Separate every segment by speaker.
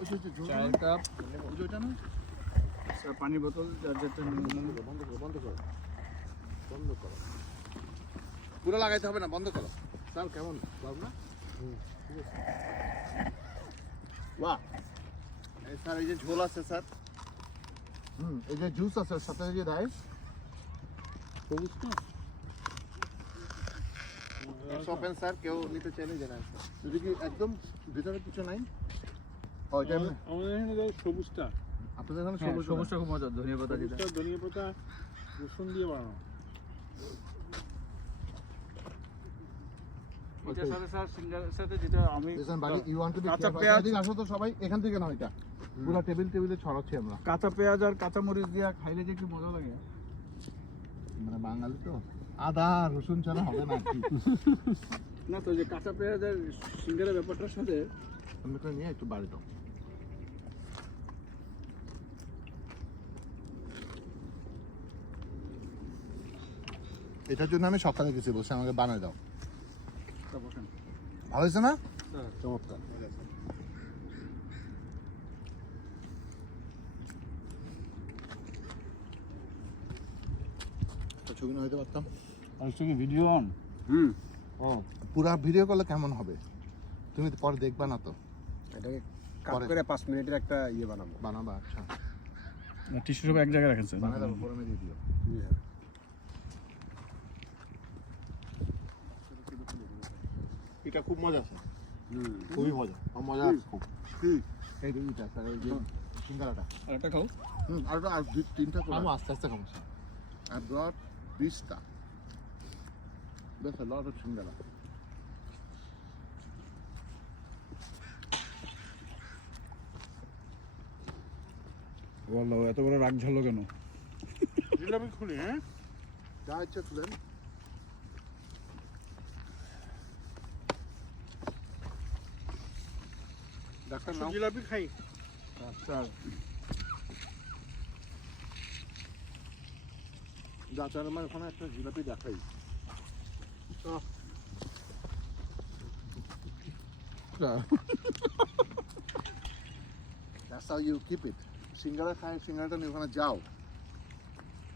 Speaker 1: চায়ের কাপ ওটা না? স্যার পানির বোতল যার যেটা
Speaker 2: বন্ধ করো বন্ধ করো বন্ধ করো পুরো লাগাইতে হবে না বন্ধ করো। স্যার কেমন? না? বাহ। এই স্যার এই যে ঝোল আছে স্যার। হুম এই যে জুস আছে সাথে যে দেয়
Speaker 1: সবুজ তো
Speaker 2: ওপেন স্যার কেউ নিতে চাইলে জানান। যদি কি একদম ভিতরে কিছু নাই?
Speaker 1: আমাদের এখানে সবুজটা।
Speaker 2: আপনাদের এখানে সবুজ
Speaker 3: সবুজটা খুব মজা ধনিয়া পাতা দিতে
Speaker 1: ধনিয়া পাতা রসুন দিয়ে বানানো।
Speaker 3: এটার সাথে স্যার সিঙ্গারের সাথে যেটা আমি
Speaker 2: লিসেন বাড়ি ইউ ওয়ান্ট টু বি
Speaker 3: কাঁচা পেঁয়াজ-
Speaker 2: এদিকে আসো তো সবাই এখান থেকে না এটা। পুরো টেবিল টেবিলে ছড়াচ্ছি আমরা।
Speaker 3: কাঁচা পেঁয়াজ আর কাঁচা মরিচ দিয়ে খাইলে যে কি মজা লাগে।
Speaker 2: মানে বাঙালি তো। আদা রসুন ছাড়া হবে না।
Speaker 3: না তো যে কাঁচা পেঁয়াজ আর সিঙ্গারের ব্যাপারটার সাথে
Speaker 2: তুমি তো নিয়ে একটু বাড়ি দাও এটার জন্য আমি সকালে গেছি বসে আমাকে বানায় দাও। ভালো হয়েছে না?
Speaker 3: চমৎকার।
Speaker 2: ছবি না হইতে পারতাম।
Speaker 3: কি ভিডিও অন হুম।
Speaker 2: ও। পুরা ভিডিও করলে কেমন হবে? তুমি তো পরে দেখবা না তো।
Speaker 4: এটাকে কাট করে পাঁচ মিনিটের একটা ইয়ে বানাবো।
Speaker 2: বানাবা আচ্ছা।
Speaker 3: টিস্যু সব এক জায়গায় রাখেন স্যার?
Speaker 2: পরে আমি দিয়ে দিও। এটা খুব মজা আছে খুবই মজা। আমার মজা আছে খুব। এই দুইটা স্যার এই যে সিঙ্গারাটা।
Speaker 3: আর একটা খাও।
Speaker 2: হুম আর আর দুই তিনটা করে। আমি আস্তে আস্তে খাব sir. I brought Vista. There's a lot of.
Speaker 3: বলল এত বড় রাগ ঝালো কেন?
Speaker 2: জিলাপি খুলি হ্যাঁ? যা ইচ্ছা খুলেন ডাক্তার নাও
Speaker 1: জিলাপি খাই।
Speaker 2: ডাক্তার ডাক্তার আমার ওখানে একটা জিলাপি দেখাই। আহ। That's how you keep it. সিঙ্গারা খায় সিঙ্গারাটা নিয়ে ওখানে যাও।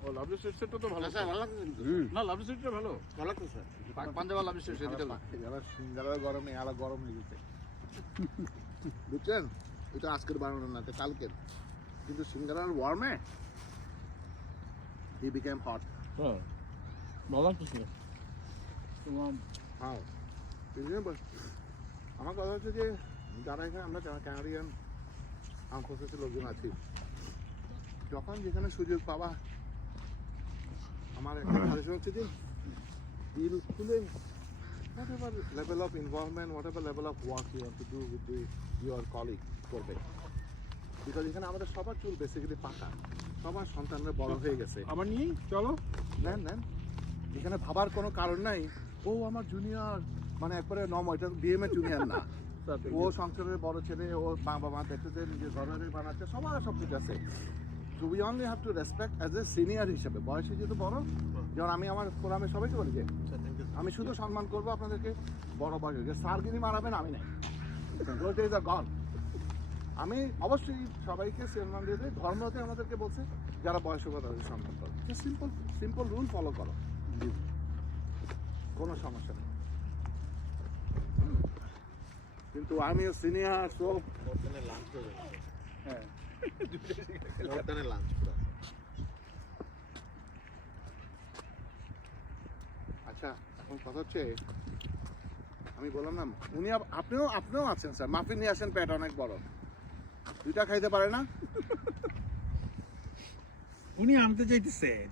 Speaker 1: ও লাভলি তো ভালো
Speaker 2: স্যার ভালো লাগছে। কিন্তু।
Speaker 1: না লাভলি সুইটটা ভালো।
Speaker 2: ভালো লাগছে স্যার।
Speaker 1: পাঞ্জাবা লাভলি সুইট সেদিকে
Speaker 2: এবার সিঙ্গারার গরমে আলা গরম লেগেছে। বুঝছেন? এটা আজকের বানানো না কালকের। কিন্তু সিঙ্গারার ওয়ার্মে হি বিকেম হট
Speaker 1: হ্যাঁ ভালো
Speaker 2: আমার কথা হচ্ছে যে যারা এখানে আমরা ক্যানাডিয়ান লোকজন আছি যখন যেখানে সুযোগ পাবা আমার একটা সাজেশন হচ্ছে যে দিল খুলে whatever level of involvement, whatever level of work you have to do with the, your colleague করবে। বিকজ এখানে আমাদের সবার চুল বেসিক্যালি পাকা। সবার সন্তানরা বড় হয়ে গেছে।
Speaker 1: আবার নিয়ে চলো।
Speaker 2: নেন নেন। এখানে ভাবার কোনো কারণ নাই। ও আমার জুনিয়র মানে একবারে নম এটা বিএমএ জুনিয়র না। ও সংসারের বড় ছেলে ও বাবা মা দেখতেছে নিজের ঘরের বানাচ্ছে সবার সব ঠিক আছে। So we only have to respect as a senior হিসেবে বয়সে যেহেতু বড় যেমন আমি আমার ফোরামে সবাইকে বলি যে আমি শুধু সম্মান করব আপনাদেরকে বড় বয়স যে স্যারগিরি মারাবেন আমি নাই। ইজ আ গড আমি অবশ্যই সবাইকে সম্মান দিয়ে দিই ধর্মতে আমাদেরকে বলছে যারা বয়স্ক তাদের সম্মান করো। সিম্পল সিম্পল রুল ফলো করো। কোনো সমস্যা নেই। কিন্তু আমিও সিনিয়র সো
Speaker 3: হ্যাঁ।
Speaker 2: আচ্ছা এখন কথা হচ্ছে, আমি বললাম না, উনি আপনিও আপনিও আছেন স্যার। মাফি নিয়ে আসেন, পেট অনেক বড়। দুইটা খাইতে পারে না?
Speaker 3: উনি আনতে চাইতেছেন